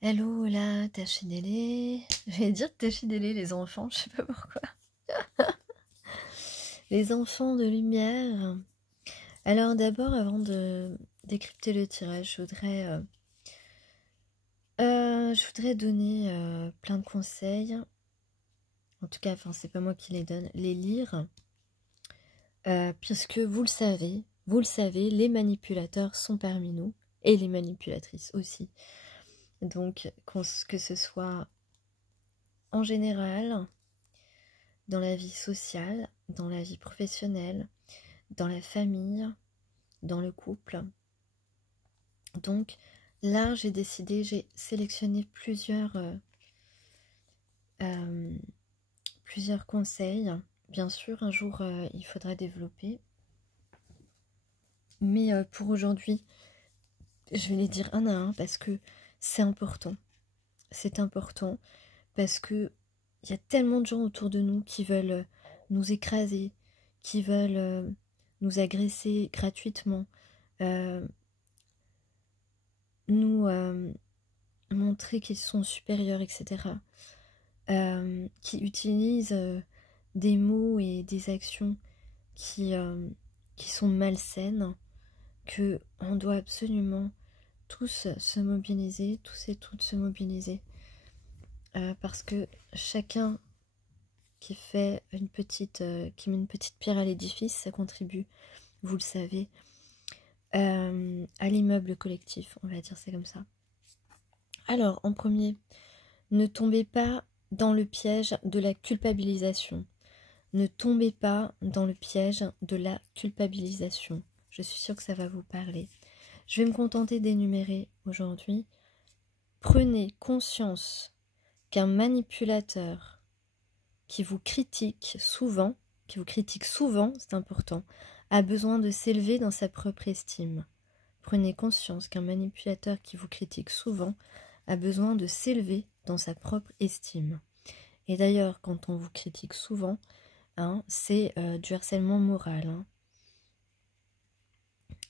Hello là, Tachidélé. J'allais dire Tachidélé, les enfants, je sais pas pourquoi. Les enfants de lumière. Alors d'abord, avant de décrypter le tirage, je voudrais donner plein de conseils. En tout cas, enfin, c'est pas moi qui les donne, les lire. Puisque vous le savez, les manipulateurs sont parmi nous. Et les manipulatrices aussi. Donc, que ce soit en général, dans la vie sociale, dans la vie professionnelle, dans la famille, dans le couple. Donc là, j'ai sélectionné plusieurs conseils. Bien sûr, un jour, il faudra développer. Mais pour aujourd'hui, je vais les dire un à un parce que c'est important. C'est important parce que il y a tellement de gens autour de nous qui veulent nous écraser, qui veulent nous agresser gratuitement, euh, nous montrer qu'ils sont supérieurs, etc. Qui utilisent des mots et des actions qui sont malsaines, que on doit absolument tous se mobiliser, tous et toutes se mobiliser, parce que chacun qui met une petite pierre à l'édifice, ça contribue, vous le savez, à l'immeuble collectif, on va dire ça comme ça. Alors, en premier, ne tombez pas dans le piège de la culpabilisation. Ne tombez pas dans le piège de la culpabilisation. Je suis sûre que ça va vous parler. Je vais me contenter d'énumérer aujourd'hui. Prenez conscience qu'un manipulateur qui vous critique souvent, c'est important, a besoin de s'élever dans sa propre estime. Prenez conscience qu'un manipulateur qui vous critique souvent a besoin de s'élever dans sa propre estime. Et d'ailleurs, quand on vous critique souvent, c'est du harcèlement moral.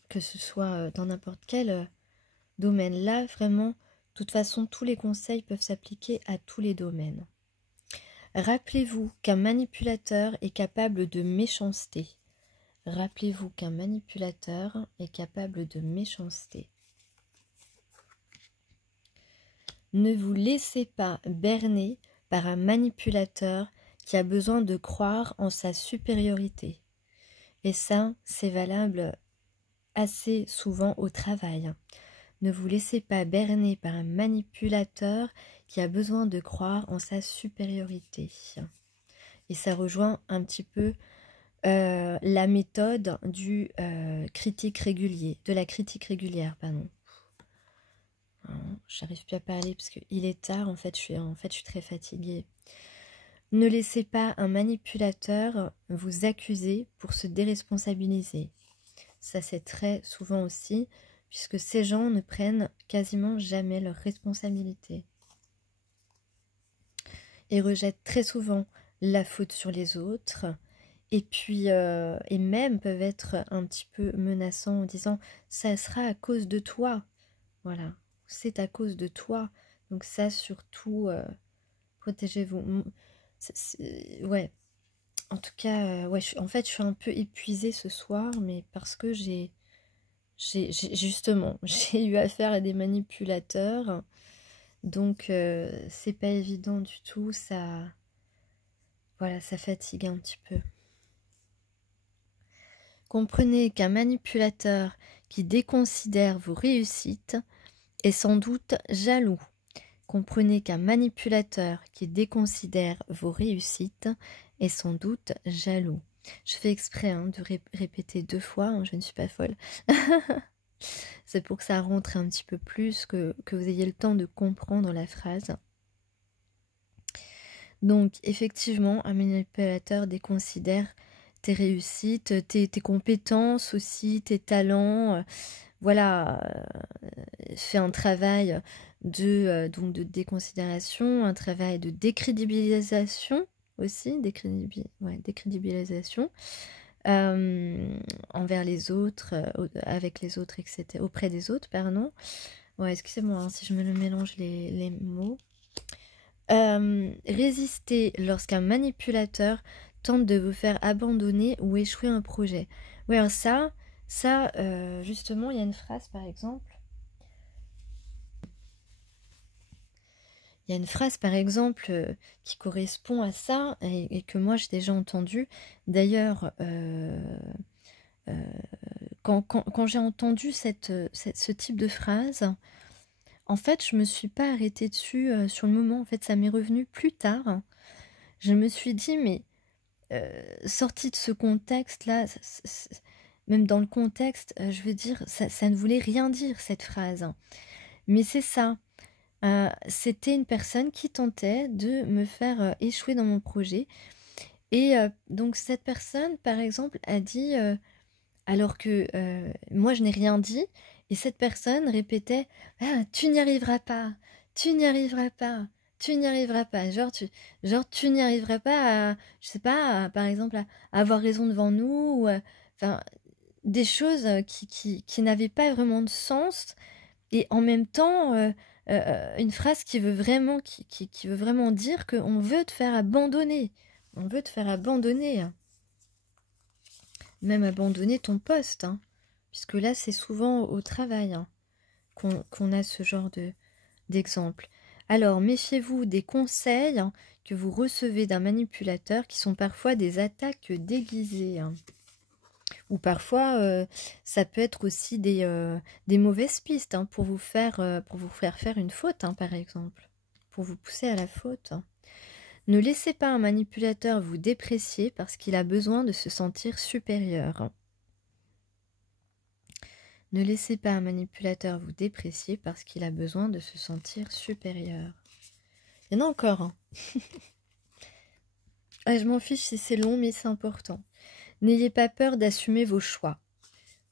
Que ce soit dans n'importe quel domaine. Là, vraiment, de toute façon, tous les conseils peuvent s'appliquer à tous les domaines. Rappelez-vous qu'un manipulateur est capable de méchanceté. Rappelez-vous qu'un manipulateur est capable de méchanceté. Ne vous laissez pas berner par un manipulateur qui a besoin de croire en sa supériorité. Et ça, c'est valable assez souvent au travail. Ne vous laissez pas berner par un manipulateur qui a besoin de croire en sa supériorité. Et ça rejoint un petit peu la méthode du critique régulier, de la critique régulière, pardon. J'arrive plus à parler parce qu'il est tard, en fait je suis très fatiguée. Ne laissez pas un manipulateur vous accuser pour se déresponsabiliser. Ça c'est très souvent aussi, puisque ces gens ne prennent quasiment jamais leurs responsabilités. Et rejettent très souvent la faute sur les autres, et puis et même peuvent être un petit peu menaçants en disant « ça sera à cause de toi ». Voilà, c'est à cause de toi. Donc ça, surtout, protégez-vous. Ouais, en tout cas, ouais, en fait, je suis un peu épuisée ce soir, mais parce que justement, j'ai eu affaire à des manipulateurs. Donc, c'est pas évident du tout. Voilà, ça fatigue un petit peu. Comprenez qu'un manipulateur qui déconsidère vos réussites est sans doute jaloux. Comprenez qu'un manipulateur qui déconsidère vos réussites est sans doute jaloux. Je fais exprès de répéter 2 fois, je ne suis pas folle. C'est pour que ça rentre un petit peu plus, que vous ayez le temps de comprendre la phrase. Donc, effectivement, un manipulateur déconsidère tes réussites, tes compétences aussi, tes talents. Voilà, fait un travail donc de déconsidération, un travail de décrédibilisation aussi, décrédibilisation envers les autres, avec les autres, etc., auprès des autres, pardon. Ouais, excusez-moi hein, si je me le mélange les mots. Résister lorsqu'un manipulateur tente de vous faire abandonner ou échouer un projet. Oui, alors justement, il y a une phrase par exemple. Il y a une phrase par exemple qui correspond à ça et que moi j'ai déjà entendu. D'ailleurs, quand j'ai entendu ce type de phrase, en fait, je me suis pas arrêtée dessus sur le moment. En fait, ça m'est revenu plus tard. Je me suis dit, mais sorti de ce contexte-là, même dans le contexte, je veux dire, ça ne voulait rien dire cette phrase. Mais c'est ça. C'était une personne qui tentait de me faire échouer dans mon projet. Et donc cette personne, par exemple, a dit, alors que moi je n'ai rien dit, et cette personne répétait ah, tu n'y arriveras pas, tu n'y arriveras pas, tu n'y arriveras pas. Tu n'y arriveras pas à, je sais pas, par exemple, à avoir raison devant nous, ou enfin, des choses qui n'avaient pas vraiment de sens, et en même temps, une phrase qui veut vraiment, qui veut vraiment dire qu'on veut te faire abandonner. On veut te faire abandonner. Même abandonner ton poste. Hein. Puisque là, c'est souvent au travail hein, qu'on a ce genre d'exemple. Alors, méfiez-vous des conseils hein, que vous recevez d'un manipulateur qui sont parfois des attaques déguisées. Hein. Ou parfois, ça peut être aussi des mauvaises pistes hein, pour vous faire faire une faute, hein, par exemple. Pour vous pousser à la faute. Ne laissez pas un manipulateur vous déprécier parce qu'il a besoin de se sentir supérieur. Ne laissez pas un manipulateur vous déprécier parce qu'il a besoin de se sentir supérieur. Il y en a encore. Hein. Je m'en fiche si c'est long, mais c'est important. N'ayez pas peur d'assumer vos choix.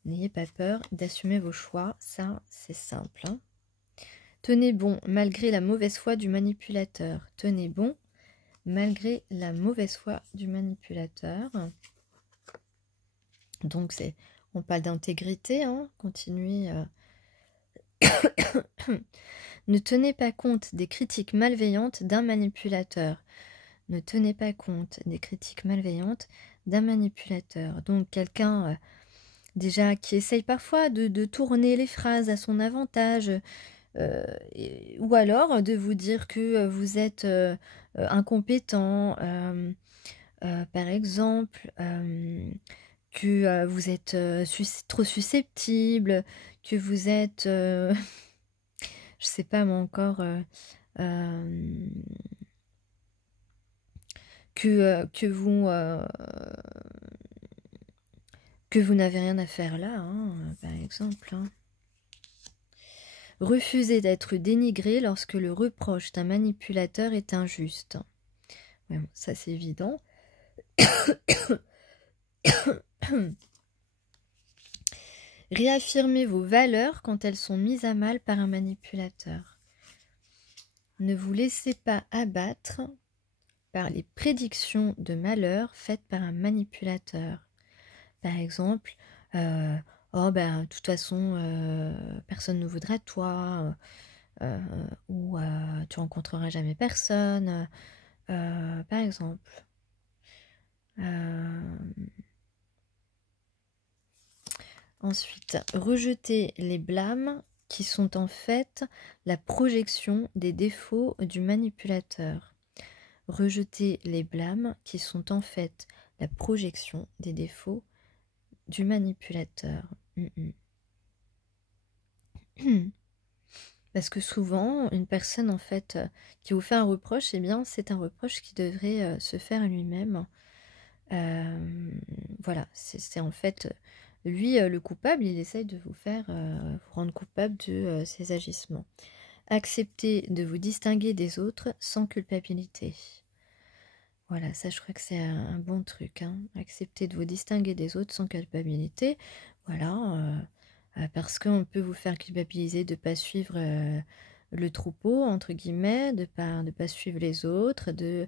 N'ayez pas peur d'assumer vos choix. Ça, c'est simple. Hein. Tenez bon malgré la mauvaise foi du manipulateur. Tenez bon malgré la mauvaise foi du manipulateur. Donc, on parle d'intégrité. Hein. Continuez. Ne tenez pas compte des critiques malveillantes d'un manipulateur. Ne tenez pas compte des critiques malveillantes d'un manipulateur. Donc quelqu'un déjà qui essaye parfois de tourner les phrases à son avantage, ou alors de vous dire que vous êtes incompétent, par exemple, que vous êtes trop susceptible, que vous êtes, je sais pas moi encore, que vous n'avez rien à faire là, hein, par exemple. Hein. Refusez d'être dénigré lorsque le reproche d'un manipulateur est injuste. Ouais, bon, ça c'est évident. Réaffirmez vos valeurs quand elles sont mises à mal par un manipulateur. Ne vous laissez pas abattre par les prédictions de malheur faites par un manipulateur. Par exemple, oh ben de toute façon personne ne voudra de toi, ou tu rencontreras jamais personne, par exemple. Ensuite, rejetez les blâmes qui sont en fait la projection des défauts du manipulateur. Rejetez les blâmes qui sont en fait la projection des défauts du manipulateur. Parce que souvent, une personne en fait qui vous fait un reproche, eh bien, c'est un reproche qui devrait se faire à lui-même. Voilà, c'est en fait lui le coupable, il essaye de vous faire vous rendre coupable de ses agissements. Acceptez de vous distinguer des autres sans culpabilité. Voilà, ça je crois que c'est un bon truc. Hein. Acceptez de vous distinguer des autres sans culpabilité. Voilà, parce qu'on peut vous faire culpabiliser de ne pas suivre le troupeau, entre guillemets, de pas suivre les autres, de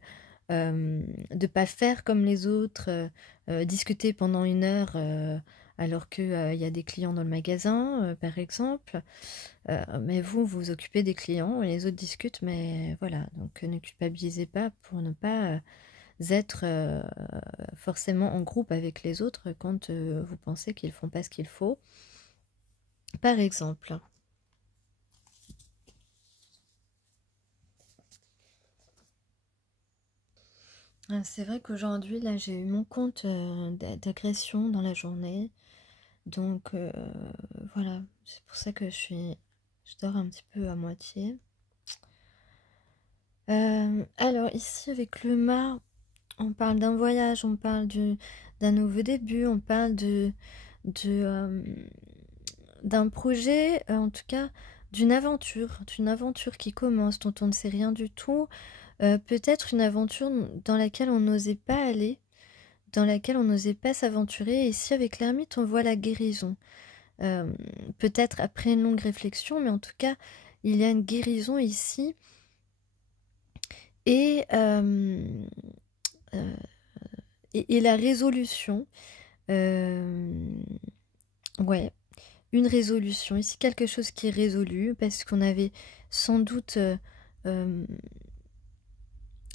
pas faire comme les autres, discuter pendant 1 heure alors qu'il y a des clients dans le magasin, par exemple. Mais vous vous occupez des clients et les autres discutent, mais voilà. Donc ne culpabilisez pas pour ne pas être forcément en groupe avec les autres quand vous pensez qu'ils font pas ce qu'il faut, par exemple. C'est vrai qu'aujourd'hui, là, j'ai eu mon compte d'agression dans la journée. Donc, voilà. C'est pour ça que je dors un petit peu à moitié. Alors, ici, avec le mât, on parle d'un voyage, on parle d'un nouveau début, on parle d'un projet, en tout cas, d'une aventure qui commence, dont on ne sait rien du tout. Peut-être une aventure dans laquelle on n'osait pas aller, dans laquelle on n'osait pas s'aventurer. Et ici, avec l'ermite, on voit la guérison. Peut-être après une longue réflexion, mais en tout cas, il y a une guérison ici. Et, et la résolution. Ouais, une résolution. Ici, quelque chose qui est résolu, parce qu'on avait sans doute...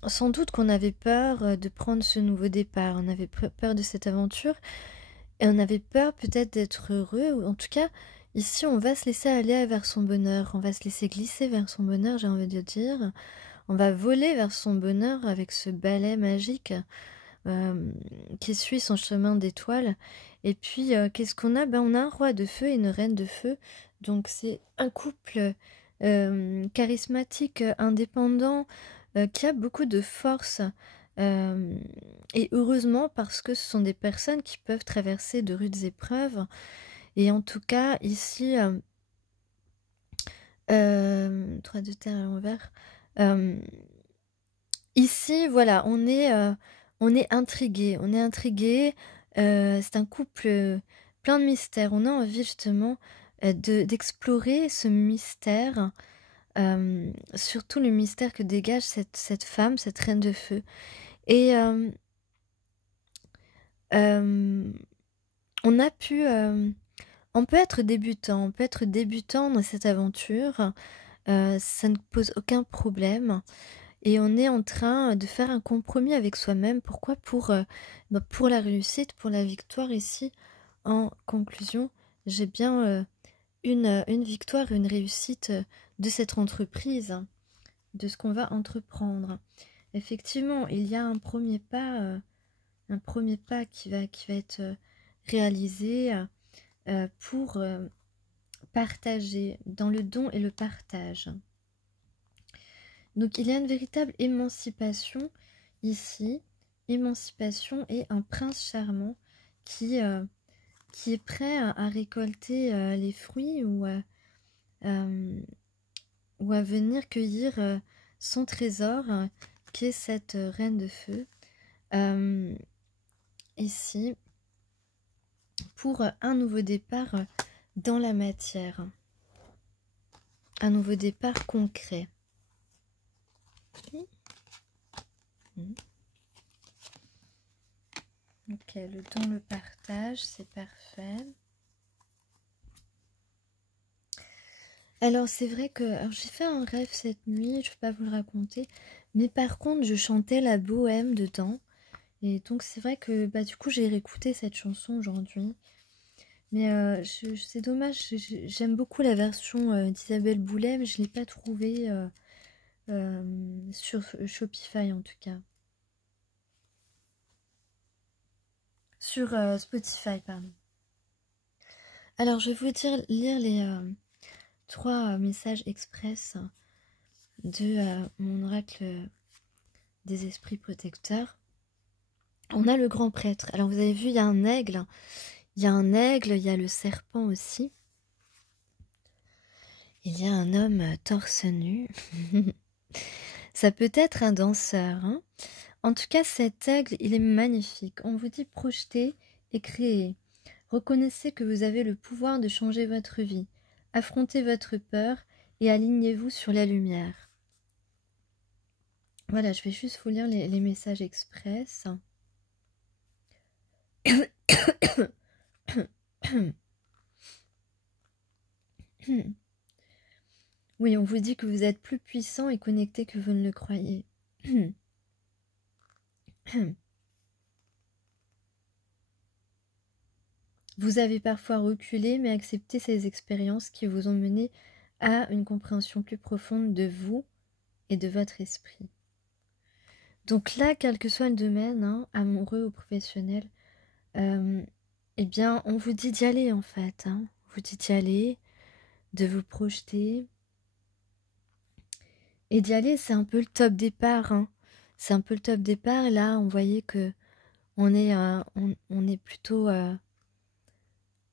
sans doute qu'on avait peur de prendre ce nouveau départ, on avait peur de cette aventure, et on avait peur peut-être d'être heureux, ou en tout cas, ici on va se laisser aller vers son bonheur, on va se laisser glisser vers son bonheur, j'ai envie de dire, on va voler vers son bonheur avec ce balai magique qui suit son chemin d'étoiles. Et puis, qu'est-ce qu'on a? Ben, on a un roi de feu et une reine de feu, donc c'est un couple charismatique, indépendant, qui a beaucoup de force. Et heureusement, parce que ce sont des personnes qui peuvent traverser de rudes épreuves. Et en tout cas, ici, 3 de terre à l'envers. Ici, voilà, on est intrigué. On est intrigué. C'est un couple plein de mystères. On a envie justement d'explorer ce mystère. Surtout le mystère que dégage cette femme, cette reine de feu. Et on a pu... on peut être débutant dans cette aventure. Ça ne pose aucun problème. Et on est en train de faire un compromis avec soi-même. Pourquoi? Pour la réussite, pour la victoire ici. En conclusion, j'ai bien une victoire, une réussite de cette entreprise, de ce qu'on va entreprendre. Effectivement, il y a un premier pas qui va être réalisé pour partager, dans le don et le partage. Donc il y a une véritable émancipation ici, émancipation et un prince charmant qui est prêt à récolter les fruits ou à venir cueillir son trésor qui est cette reine de feu. Ici, pour un nouveau départ dans la matière, un nouveau départ concret. Ok, le don, le partage, c'est parfait. Alors c'est vrai que j'ai fait un rêve cette nuit, je ne vais pas vous le raconter, mais par contre je chantais la bohème dedans. Et donc c'est vrai que du coup j'ai réécouté cette chanson aujourd'hui. Mais c'est dommage, j'aime beaucoup la version d'Isabelle Boulet, mais je ne l'ai pas trouvée sur Shopify en tout cas. Sur Spotify, pardon. Alors je vais vous lire les 3 messages express de mon oracle des esprits protecteurs. On a le grand prêtre. Alors vous avez vu, il y a un aigle. Il y a un aigle, il y a le serpent aussi. Il y a un homme torse nu. Ça peut être un danseur. Hein. En tout cas, cet aigle, il est magnifique. On vous dit projeter et créer. Reconnaissez que vous avez le pouvoir de changer votre vie. Affrontez votre peur et alignez-vous sur la lumière. Voilà, je vais juste vous lire les messages express. Oui, on vous dit que vous êtes plus puissant et connecté que vous ne le croyez. Vous avez parfois reculé, mais accepté ces expériences qui vous ont mené à une compréhension plus profonde de vous et de votre esprit. Donc là, quel que soit le domaine, hein, amoureux ou professionnel, eh bien, on vous dit d'y aller en fait. Hein. On vous dit d'y aller, de vous projeter. Et d'y aller, c'est un peu le top départ. Hein. C'est un peu le top départ. Là, on voyait que on est plutôt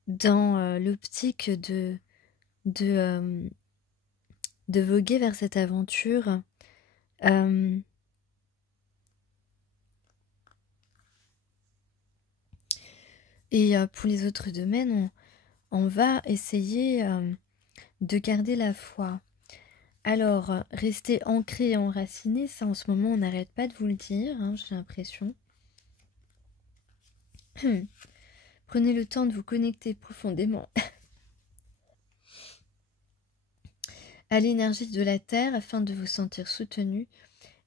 dans l'optique de voguer vers cette aventure. Et pour les autres domaines, on va essayer de garder la foi. Alors, rester ancré et enraciné, ça en ce moment, on n'arrête pas de vous le dire, hein, j'ai l'impression. Prenez le temps de vous connecter profondément à l'énergie de la Terre afin de vous sentir soutenu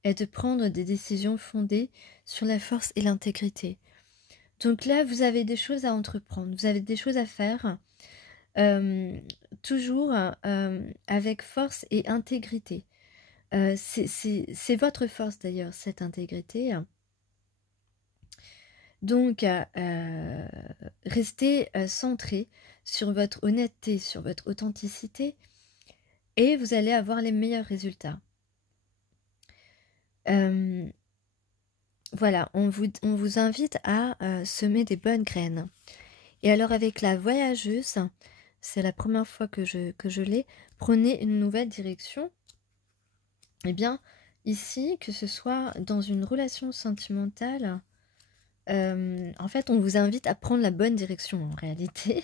et de prendre des décisions fondées sur la force et l'intégrité. Donc là, vous avez des choses à entreprendre, vous avez des choses à faire, toujours avec force et intégrité. C'est votre force d'ailleurs, cette intégrité. Donc, restez centré sur votre honnêteté, sur votre authenticité, et vous allez avoir les meilleurs résultats. Voilà, on vous invite à semer des bonnes graines. Et alors avec la voyageuse, c'est la première fois que je l'ai, prenez une nouvelle direction. Eh bien, ici, que ce soit dans une relation sentimentale, en fait, on vous invite à prendre la bonne direction en réalité.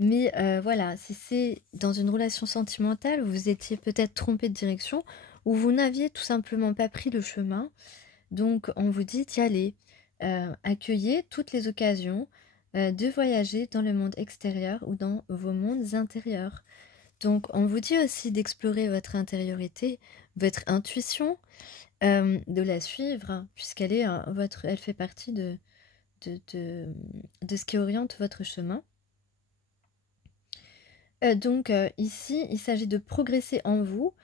Mais voilà, si c'est dans une relation sentimentale, vous étiez peut-être trompé de direction ou vous n'aviez tout simplement pas pris le chemin. Donc, on vous dit d'y aller. Accueillez toutes les occasions de voyager dans le monde extérieur ou dans vos mondes intérieurs. Donc, on vous dit aussi d'explorer votre intériorité, votre intuition, de la suivre, puisqu'elle est elle fait partie de ce qui oriente votre chemin. Donc, ici, il s'agit de progresser en vous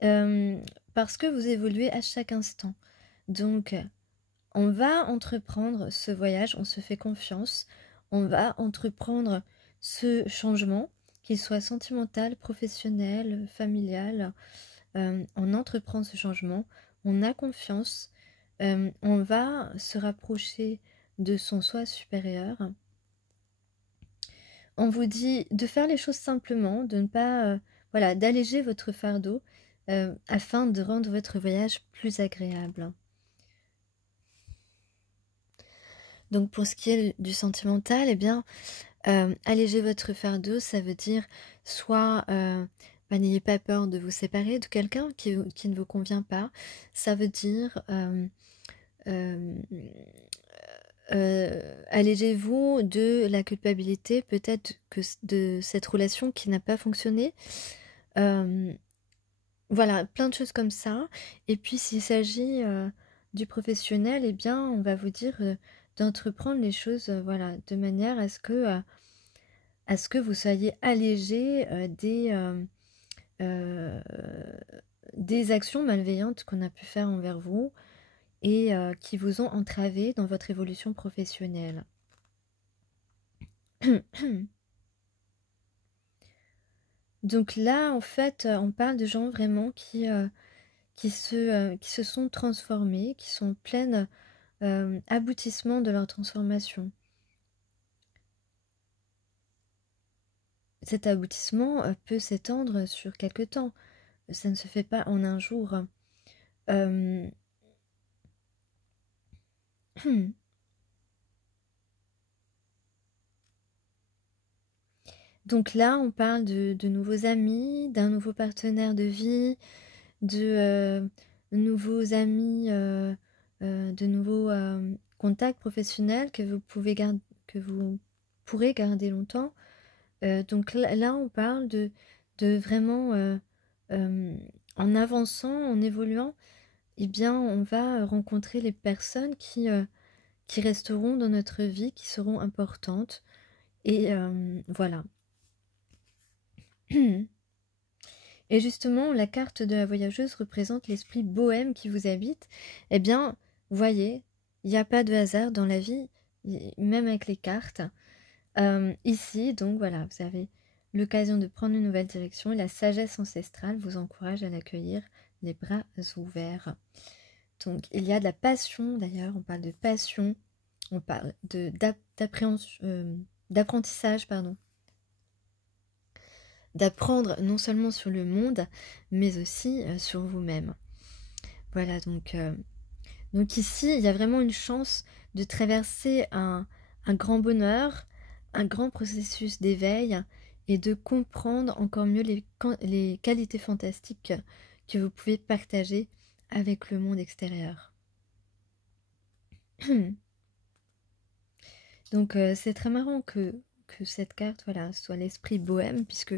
parce que vous évoluez à chaque instant. Donc, on va entreprendre ce voyage, on se fait confiance, on va entreprendre ce changement, qu'il soit sentimental, professionnel, familial. On entreprend ce changement, on a confiance, on va se rapprocher de son soi supérieur. On vous dit de faire les choses simplement, de ne pas, voilà, d'alléger votre fardeau afin de rendre votre voyage plus agréable. Donc pour ce qui est du sentimental, eh bien, alléger votre fardeau, ça veut dire soit n'ayez pas peur de vous séparer de quelqu'un qui ne vous convient pas. Ça veut dire allégez-vous de la culpabilité peut-être que de cette relation qui n'a pas fonctionné. Voilà, plein de choses comme ça. Et puis s'il s'agit du professionnel, eh bien on va vous dire d'entreprendre les choses voilà, de manière à ce que vous soyez allégé des actions malveillantes qu'on a pu faire envers vous et qui vous ont entravé dans votre évolution professionnelle. Donc là, en fait, on parle de gens vraiment qui se sont transformés, qui sont en plein aboutissement de leur transformation. Cet aboutissement peut s'étendre sur quelque temps. Ça ne se fait pas en un jour. Donc là, on parle de nouveaux amis, d'un nouveau partenaire de vie, de nouveaux amis, de nouveaux contacts professionnels que vous pouvez garder, que vous pourrez garder longtemps. Donc là, on parle de vraiment, en avançant, en évoluant, eh bien, on va rencontrer les personnes qui resteront dans notre vie, qui seront importantes. Et voilà. Et justement, la carte de la voyageuse représente l'esprit bohème qui vous habite. Eh bien, voyez, il n'y a pas de hasard dans la vie, même avec les cartes. Ici, donc voilà, vous avez l'occasion de prendre une nouvelle direction et la sagesse ancestrale vous encourage à l'accueillir les bras ouverts. Donc, il y a de la passion, d'ailleurs, on parle de passion, on parle d'apprentissage, pardon. D'apprendre non seulement sur le monde, mais aussi sur vous-même. Voilà, donc ici, il y a vraiment une chance de traverser un grand bonheur, un grand processus d'éveil et de comprendre encore mieux les qualités fantastiques que vous pouvez partager avec le monde extérieur. Donc c'est très marrant que cette carte, voilà, soit l'esprit bohème, puisque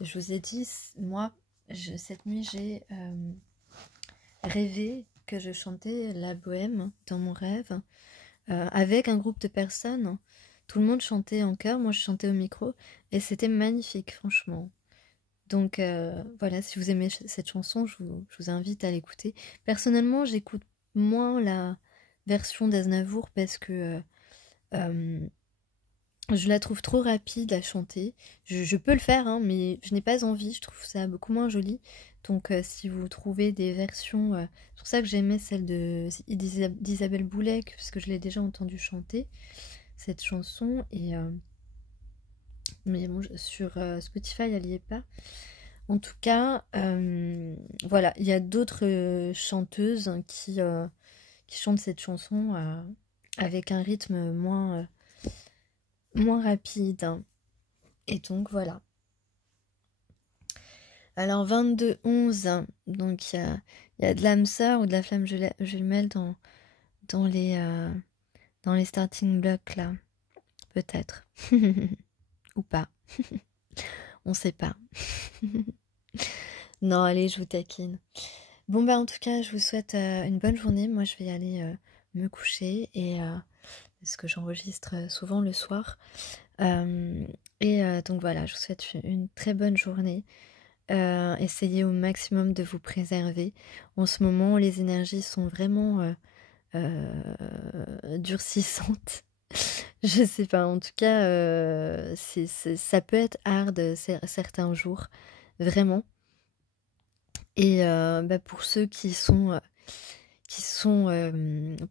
je vous ai dit, moi, cette nuit, j'ai rêvé que je chantais la bohème dans mon rêve, avec un groupe de personnes. Tout le monde chantait en chœur, moi je chantais au micro, et c'était magnifique, franchement. Donc voilà, si vous aimez cette chanson, je vous invite à l'écouter. Personnellement, j'écoute moins la version d'Aznavour parce que je la trouve trop rapide à chanter. Je peux le faire, hein, mais je n'ai pas envie. Je trouve ça beaucoup moins joli. Donc, si vous trouvez des versions... c'est pour ça que j'aimais celle d'Isabelle Boulay, parce que je l'ai déjà entendue chanter, cette chanson. Mais bon, sur Spotify, elle n'y est pas. En tout cas, voilà, il y a d'autres chanteuses qui chantent cette chanson avec un rythme moins rapide. Et donc voilà. Alors 22-11, donc il y a de l'âme sœur ou de la flamme jumelle dans les starting blocks là. Peut-être. Ou pas. On sait pas. Non, allez, je vous taquine. Bon bah en tout cas, je vous souhaite une bonne journée. Moi je vais aller me coucher et parce que j'enregistre souvent le soir. Donc voilà, je vous souhaite une très bonne journée. Essayez au maximum de vous préserver. En ce moment, les énergies sont vraiment durcissantes. Je sais pas, en tout cas, ça peut être hard certains jours, vraiment. Et pour ceux qui sont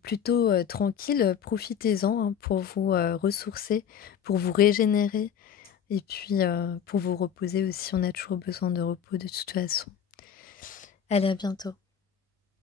plutôt tranquilles, profitez-en hein, pour vous ressourcer, pour vous régénérer et puis pour vous reposer aussi. On a toujours besoin de repos de toute façon. Allez, à bientôt.